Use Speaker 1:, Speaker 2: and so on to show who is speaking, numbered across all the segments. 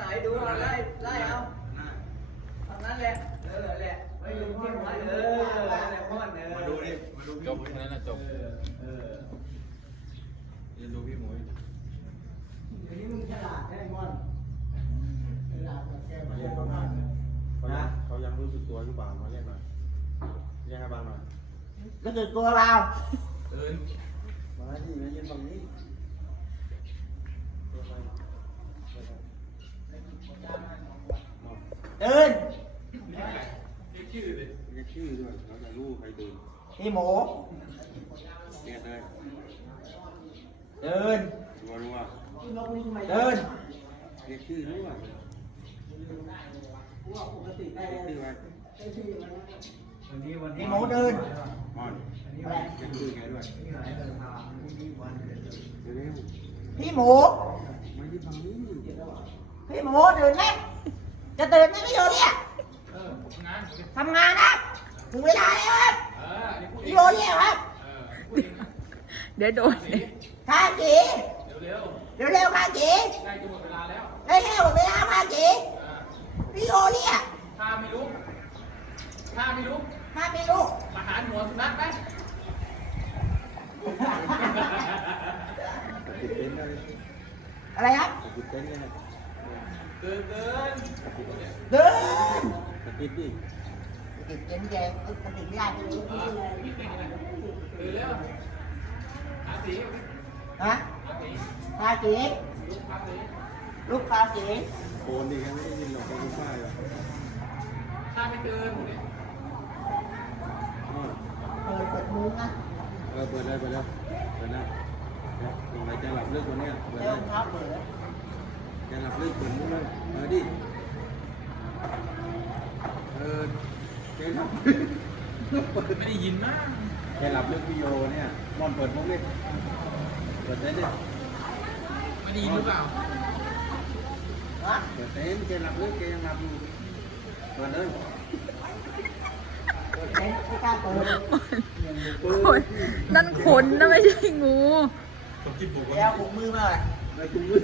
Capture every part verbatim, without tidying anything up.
Speaker 1: ดูเอาไล่ไล่เอาทำนั้นแหละเออแหละไม่ลืมที่หัวเออแหละพ่อนเออมาดูดิมาดูจบนั้นละจบเออจะดูพี่หมวยเดี๋ยวนี้มึงฉลาดแน่ม่อนฉลาดแก้มาเรียกเขาหน่อยนะเขายังรู้สึกตัวหรือเปล่ามาเรียกหน่อยเรียกให้บ้างหน่อย
Speaker 2: รู้สึกตัวเรา
Speaker 1: เออมาที่มายืนตรงนี้
Speaker 2: เดิน
Speaker 1: เรียกชื่อเลยเรียกชื่อด้วยเราจะรู้ใครตื่น
Speaker 2: พี่หมู
Speaker 1: เรียกเลย
Speaker 2: เดิน
Speaker 1: รัวรัว
Speaker 2: เดิน
Speaker 1: เรียกชื่อด้วยปกติได้ชื่ออะไร
Speaker 2: พี่หมูเดิน
Speaker 1: มอนเรียกชื่อแกด้วยเร็ว
Speaker 2: พี่หมู
Speaker 1: มาที่ฝั่งนี้
Speaker 2: พี่หมูเดินไหมจะเดินไหมพี่โยเนี่ยทำงานนะถึงเวลาแล้วครับพี่โยเนี่ยครับ
Speaker 3: เดี๋ยวโดน
Speaker 2: ข้าจีเร็วเร็วเร็วข้าจีได้จะหมดเวลาแล้วได้แค่หมดเวลาข้าจีพี่โยเนี่ย
Speaker 4: ข้าไม่รู้ข้าไม่รู้
Speaker 2: ข้าไม่รู้
Speaker 4: อาหารหัวสุนัขไหม
Speaker 1: ติดเต็นท์เลย
Speaker 2: อะไรครับ
Speaker 1: ติดเต็นท์เลยนะ
Speaker 4: เดินเดิน
Speaker 2: เดิน
Speaker 1: ติดดิ
Speaker 2: ติดเต็นท์แกติดไม่ได้ก็รู้
Speaker 4: เดินเร็วหาสี
Speaker 2: ฮะข้าจีลูกข้าจี
Speaker 1: โอนดิครับไม่ได้ยินหรอกเป็นฝ้ายหรอก
Speaker 4: ข้าไม่เดิน
Speaker 2: เปิดเปิดมุ้งนะ
Speaker 1: เออเปิดเลยเปิดเลยเปิดนะลงไปจะหลับลึกตัวเนี้ยเปิด
Speaker 2: เริ่
Speaker 1: เล
Speaker 2: ม
Speaker 1: ย
Speaker 2: ครับเปิด
Speaker 1: จะหลับลึกเปิดมุ้งเลยเออดิเออแกหลับ
Speaker 4: ไม่ได้ยินมาก
Speaker 1: แกหลับลึกวิโยเนี่ยมอนเปิดมุ้งดิเปิดได้ดิ
Speaker 4: ไม่ได้ยินหรือเปล่า
Speaker 1: เปิดเต็นท์แกหลับลึกแกยังหลับอยู่เปิดเลย
Speaker 2: ไม่กล้าเปิด
Speaker 3: โอ้ยนั่นขนนะไม่ใช่งู
Speaker 2: แล้วผมมือมา
Speaker 1: เลยจุ่มมือ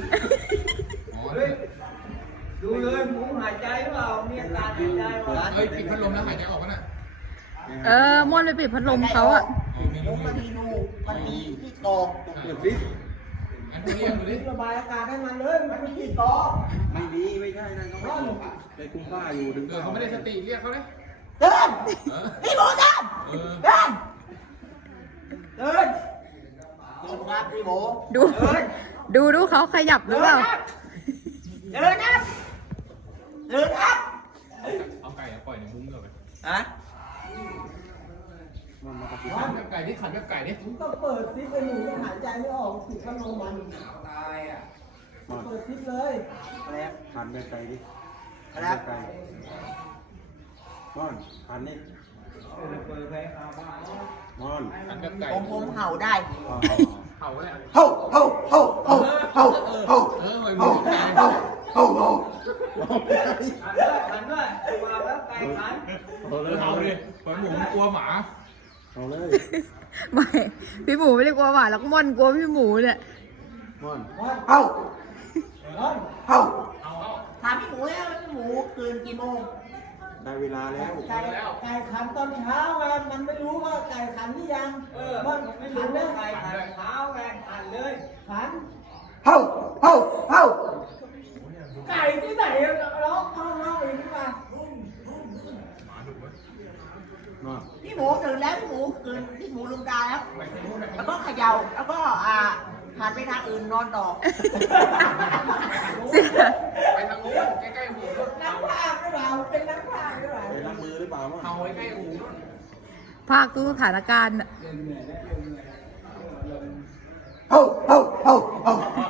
Speaker 2: ดูเลยมุ้งหายใจหรือเปล่ามีอาการหายใจหรอ
Speaker 4: เฮ้ยปิดพัดลมแล้วหายใจออกกันน่ะ
Speaker 3: เออม้วนไปปิดพัดลมเขาอะ
Speaker 2: มุ้งมันมีรูมันมีที่กอก
Speaker 1: เปิดฟิต
Speaker 4: อันนี้ยังอยู่ดิ
Speaker 2: ระบายอากาศให้มันเลยมันมีที่กอก
Speaker 1: ไม่ดีไม่ใช่นั่นเขาไม่บอกไปคุ้มป้าอยู่ถึง
Speaker 4: เออเขาไม่ได้สติเรียกเขาเลย
Speaker 2: เดินพี่หมูเดินเดินเดินเดินครับพี่หมู
Speaker 3: ดูดูดูเขาขยับหรือเปล่า
Speaker 2: เดินนะเดินครับ
Speaker 4: เอาไก่ปล่อยในมุ้งเลย
Speaker 2: ฮะ
Speaker 4: ขันแบบไก่ดิขันแบบไก่ดิ
Speaker 2: ต้องเปิดซิปไปหนูยังหายใจไม่ออกติดพัดลมมันตายอ่ะเปิดซิปเลยอะไรอ่ะ
Speaker 1: ขันไปไก่ดิ
Speaker 2: อะไร
Speaker 1: ไก่มอนขันนี่มอน
Speaker 4: ขันแบบไก่
Speaker 2: ผมผมเห่าได้
Speaker 4: เห่าเลย
Speaker 2: เห่าเห่าเห่าเห่าเห่าเห่า
Speaker 4: เออหอยมือไก่
Speaker 2: เห่าเห่าเห่า
Speaker 1: ขันด้วยมาแล้วไก่ขัน
Speaker 4: เห่าเลยเห่าเลยหอยหมูมันกลัวหมา
Speaker 1: เอาเลย
Speaker 3: ไม่พี่หมูไม่ได้กลัวหมาแล้วก็ม่อนกลัวพี่หมูเนี่ย
Speaker 1: ม่อน
Speaker 2: เห่าเห่าถามพี่หมูเนี่ยพี่หมูตื่นกี่โมง
Speaker 1: ได้เวลาแล้ว
Speaker 2: ไก่ไก่ขันตอนเช้าไงมันไม่รู้ว่าไก่ขันนี่ยังเออมันไม่ขันเลยไก่ขันเช้าไงขันเลยขันเห่าเห่าเห่าไก่ที่ไหนร้องร้องร้องเองขึ้นมาพี่หมูตื่นแล้วพี่หมูตื่นพี่หมูลืมตาแล้วแล้วก็เขย่าแล้วก็อ่าหันไปทางอื่นนอนต่อ
Speaker 4: ไปทางนู้นใกล้ๆหู
Speaker 2: นักพากย์หรือเปล่าเป็นนักพากย์หรือเปล่า
Speaker 1: เป็นนักมือหรือเปล่ามั้ง
Speaker 4: เอาไว้ใกล้หูนู่น
Speaker 3: ภาคทุกสถานการณ์
Speaker 2: เฮ้าเฮ้าเฮ้าเฮ้า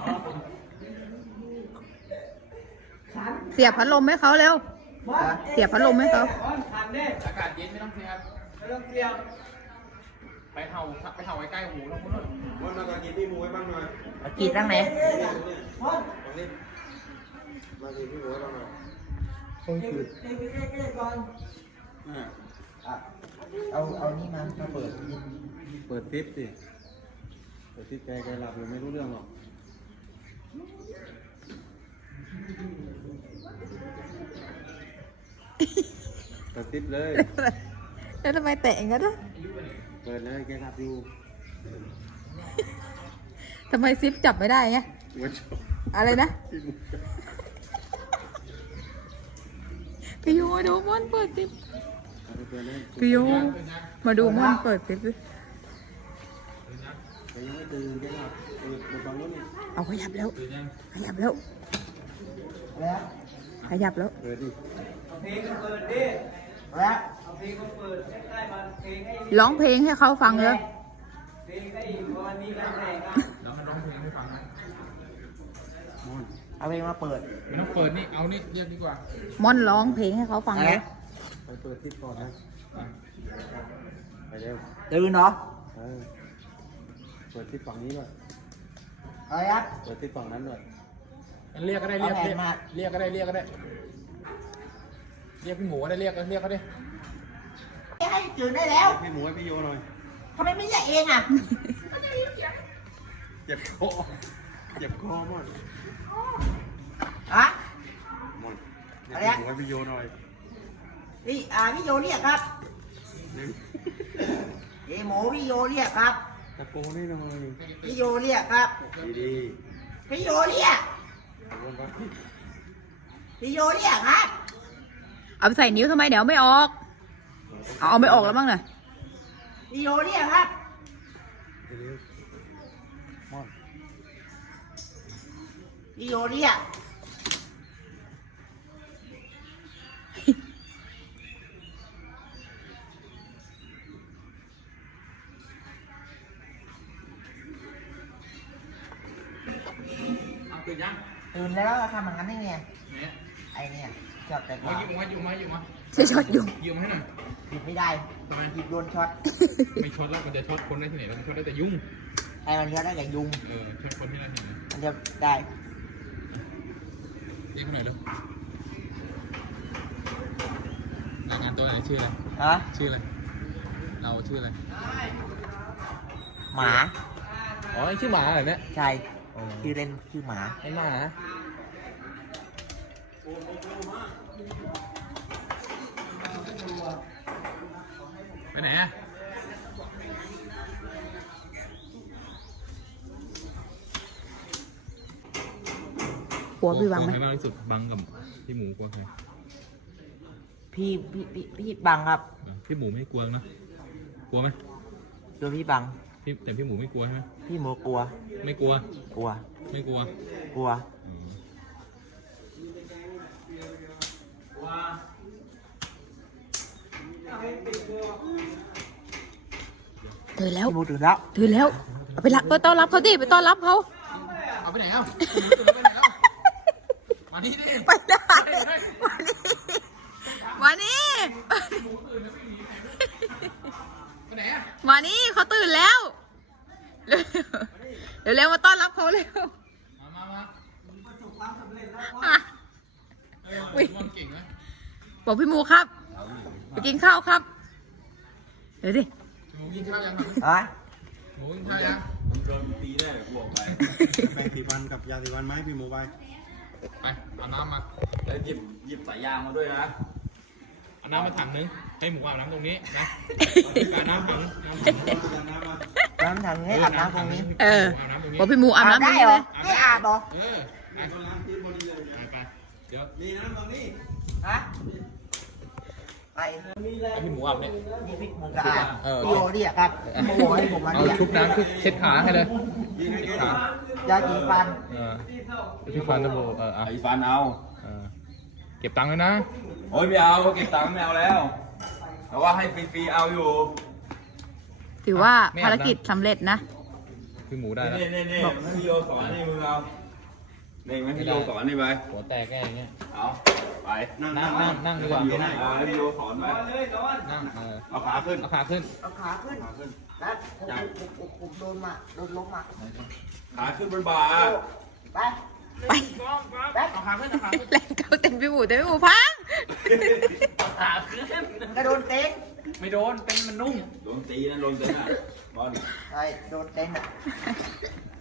Speaker 3: เสียบพัดลมให้เขาเร็วเสียบพัดลมให้เขา
Speaker 4: อากาศเย็นไม่ต้องเสียบ
Speaker 2: ไม่ต้องเสียบ
Speaker 4: ไปเห่าไปเห่าใกล้หูเราคุณนุ่น
Speaker 1: วันมากินพี่หมูไว้บ้างหน่อย
Speaker 2: กินตั้งไหน
Speaker 1: มากินพี่หมูไว้บ้างหน่อย
Speaker 2: ต้องกินก่อนเอาเอานี่มามาเปิด
Speaker 1: เปิดทิปสิเปิดทิปแกแกหลับอยู่ไม่รู้เรื่องหรอกเปิดติ๊บเลย
Speaker 3: แล้วทำไมแตะอย่างนั้นล่ะ
Speaker 1: เปิดเลยแกรับอยู่
Speaker 3: ทำไมซิปจับไม่ได้ไง
Speaker 1: วัช
Speaker 3: อะไรนะพี่ยูมาดูม่อนเปิดซิป
Speaker 1: เปิดเลย
Speaker 3: พี่ยูมาดูม่อนเปิดซิปดิ
Speaker 1: แกยังไม่ตื่นแกหลับเปิดเปิดฟังนู้นนี่
Speaker 3: เอาขยับแล้วขยับแล้ว
Speaker 2: แล้ว
Speaker 3: ขยับแล้ว
Speaker 1: เปิดดิ
Speaker 2: เพลงก็เปิดดิแล้วเอาเพลงก็เปิดใกล้ๆมาเพลงไอ้
Speaker 3: ร้องเพลงให้เขาฟังเลย
Speaker 2: เพลงไอ้วันนี้แล้วแข่งอ่ะ
Speaker 4: แล้วมันร้องเพลงให้ฟังไหม
Speaker 1: มอน
Speaker 2: เอาเพลงมาเปิด
Speaker 4: ไม่ต้องเปิดนี่ เอานี่เรียกดีกว่า
Speaker 3: ม่อนร้องเพลงให้เขาฟังเลย
Speaker 1: ไปเปิดติ๊บก่อนนะไปเร็ว
Speaker 2: ตื่นเนาะ
Speaker 1: เออเปิดติ๊บฝั่งนี้ด้วย
Speaker 2: อะไรครับ
Speaker 1: เปิดติ๊บฝั่งนั้นด้วย
Speaker 4: งั้นเรียกก็ได้ เรียก
Speaker 2: เอาแผ
Speaker 4: เรีย
Speaker 2: น
Speaker 4: ก
Speaker 2: มา
Speaker 4: เรียกก็ได้ เรียกก็ได้ เรียกพี่หมูก็ได้ เรียกก็เรียกก็ได้
Speaker 2: ให้ตื่นได้แล้ว
Speaker 1: ให้หมูให้พี่โยหน่อย
Speaker 2: ทำไมไม่เรียกเองอ่ะ
Speaker 1: เจ็บคอเจ็บคอมอน
Speaker 2: ฮะ
Speaker 1: มอน
Speaker 2: อะไร
Speaker 1: ให้
Speaker 2: อะ
Speaker 1: หมูให้พี่โยหน่อย
Speaker 2: พี่อ่าพี่โยเรียกครับ
Speaker 1: หนึ่ง
Speaker 2: เอ้หมูพี่โยเรียกครับ
Speaker 1: ตะโกนให้หน่อย
Speaker 2: พี่โยเรียกครับ
Speaker 1: ดี
Speaker 2: พี่โยเรียก
Speaker 1: ๆตะโกนไป
Speaker 2: พี่โยเรียกครับ
Speaker 3: เอาไปใส่นิ้วทำไมเดี๋ยวไม่ออก เอาเอาไม่ออกแล้วมั้งน่ะ
Speaker 2: พี่โยเรียกครับ
Speaker 1: เร็วๆมอน
Speaker 2: พี่โยเรียก
Speaker 4: เอาตื่นยัง
Speaker 2: ตื่นแล้วทำอย่างนั้นได้ไง
Speaker 4: เนี่ย
Speaker 2: ไอเนี่ยจอดแต่ก่อ
Speaker 4: มาน หยิบมาหยิบมาหยิบมา
Speaker 3: ใช่ช็อตอยู่
Speaker 4: หยิบมาให้หน่อย
Speaker 2: หยิบไม่ได้
Speaker 4: ทำไม
Speaker 2: หยิบโดนช็อต
Speaker 4: ไม่ช็อตแล้วมันจะช็อตคนได้ที่ไหนมันช็อตได้แต่ยุ่ง
Speaker 2: ไอ้มันช็อตได้แต่ยุง
Speaker 4: เออ ช็อตคนที่ได้ที่ไหน
Speaker 2: มันจะได้
Speaker 4: เรียกเขาหน่อยเร็วรายงานตัวหน่อยชื่ออะไร
Speaker 2: ฮะ
Speaker 4: ชื่ออะไร เราชื่ออะไร
Speaker 2: หมา
Speaker 4: อ๋อชื่อหมาเหรอเนี่ย
Speaker 2: ใช่ชื่อเล่นชื่อหมา
Speaker 4: ไอ้หมาไปไหนอะ
Speaker 3: กลัวพี่บังไหม
Speaker 4: ใครมากที่สุดบังกับพี่หมูกลัวใคร
Speaker 2: พี่พี่พี่พี่บังครับ
Speaker 4: อ่ะพี่หมูไม่กลัวนะกลัวไหม
Speaker 2: ตัวพี่บัง
Speaker 4: พี่แต่พี่หมูไม่กลัวใช่ไหม
Speaker 2: พี่หมูกลัว
Speaker 4: ไม่กลัว
Speaker 2: กลัว
Speaker 4: ไม่กลัว
Speaker 2: กลัว
Speaker 4: อืม
Speaker 3: ตื่นแล้ว
Speaker 2: พี่หมูตื่นแล้ว
Speaker 3: ตื่นแล้ว เอาไปละไปต้อนรับเขาดิ ไปต้อนรับเขา
Speaker 4: เอาไปไหนเอ้าพี่หมูตื่นแล้วไปไหนแล้วมานี่ดิ
Speaker 3: ไปได้
Speaker 4: ไปไหน
Speaker 3: มานี่
Speaker 4: ไปไหนอะ
Speaker 3: มานี่เขาตื่นแล้ว เร็วเร็วๆมาต้อนรับเขาเร็ว
Speaker 4: มามามา
Speaker 3: อ่ะ
Speaker 4: เออมันเก่งนะ
Speaker 3: บอกพี่หมูครับ ไปกินข้าวครับ เดี๋ยวดิ
Speaker 4: หมูกินข้าวยัง
Speaker 2: ฮะ
Speaker 4: หมูกินข้าวยัง
Speaker 1: ผมโดนตีได้บวกไปแปรงสีฟันกับยาสีฟันไหมาให้พี่หมูไป
Speaker 4: ไปเอาน้ำมา
Speaker 1: แล้วหยิบหยิบสายยางมาด้วยนะ
Speaker 4: เอาน้ำมาถังนึงให้หมูอาบน้ำตรงนี้นะเอาน้ำถังน้ำถัง
Speaker 2: น้ำทำให้อาบน้ำตรงนี้
Speaker 3: เออ
Speaker 4: อาบน้ำตรงนี้
Speaker 3: บอกพี่หมูอาบน้ำตร
Speaker 2: ได้
Speaker 3: งนี้
Speaker 2: เหร
Speaker 3: เล
Speaker 2: อย ให้อาบเหรอ
Speaker 4: เออไปไปไปเดี๋ยว
Speaker 1: นี่นะตรงนี้
Speaker 2: ฮะไป
Speaker 4: เอาพี่หมูอาบเนี่ย
Speaker 2: นี่พี่หมูกระอาบ
Speaker 4: เออ
Speaker 2: พี่โยเรียกครับพี่โยให้ผมมา
Speaker 4: เอา
Speaker 2: เรียก
Speaker 4: ชุบน้ำชุบเช็ดขาให้เลยเช็ดขาย
Speaker 2: าสีฟัน
Speaker 4: เออพี่ฟันนะโบเอออ่ะ
Speaker 1: ไอ้ฟันเอา
Speaker 4: เออเก็บตังค์เลยนะ
Speaker 1: โอ้ยไม่เอาเก็บตังค์ไม่เอาแล้วแต่ว่าให้ฟรีๆเอาอยู่
Speaker 3: ถือว่าภารกิจสำเร็จนะ
Speaker 4: พี่หมูได้แล้ว
Speaker 1: นี่นี่นี่ไม่พี่โยสอนนี่มึงเอานี่ไม่พี่โยสอนนี่ไป
Speaker 4: หัวแตกแค่อย่างเงี้ย
Speaker 1: เอาไป
Speaker 4: นั่งนั่งนั่งนั่งดีกว่า
Speaker 1: นั่งเอาให้พี่โยสอนไป
Speaker 4: นั่งเออ
Speaker 1: เอาขาขึ้น
Speaker 4: เอาขาขึ้น
Speaker 2: เอาขาขึ้น
Speaker 1: ขาขึ้น
Speaker 2: แล้วผมผมผมโดนมาโดนล้มมา
Speaker 1: ขาขึ้นบนบ่า
Speaker 2: ไป
Speaker 3: ไป
Speaker 2: ไป
Speaker 4: เอาขาขึ้นเอาขาขึ้น
Speaker 3: แรงเก้าเต็มพี่หมูเต็มพี่หมูพัง
Speaker 4: ขาขึ้น
Speaker 2: กระโดนเต็น
Speaker 4: ไม่โดนเป็นมันนุ่ม
Speaker 1: โดนตีนะโดนเต็นอ่ะบอล
Speaker 2: ไอ้โดนเต็นอ่ะ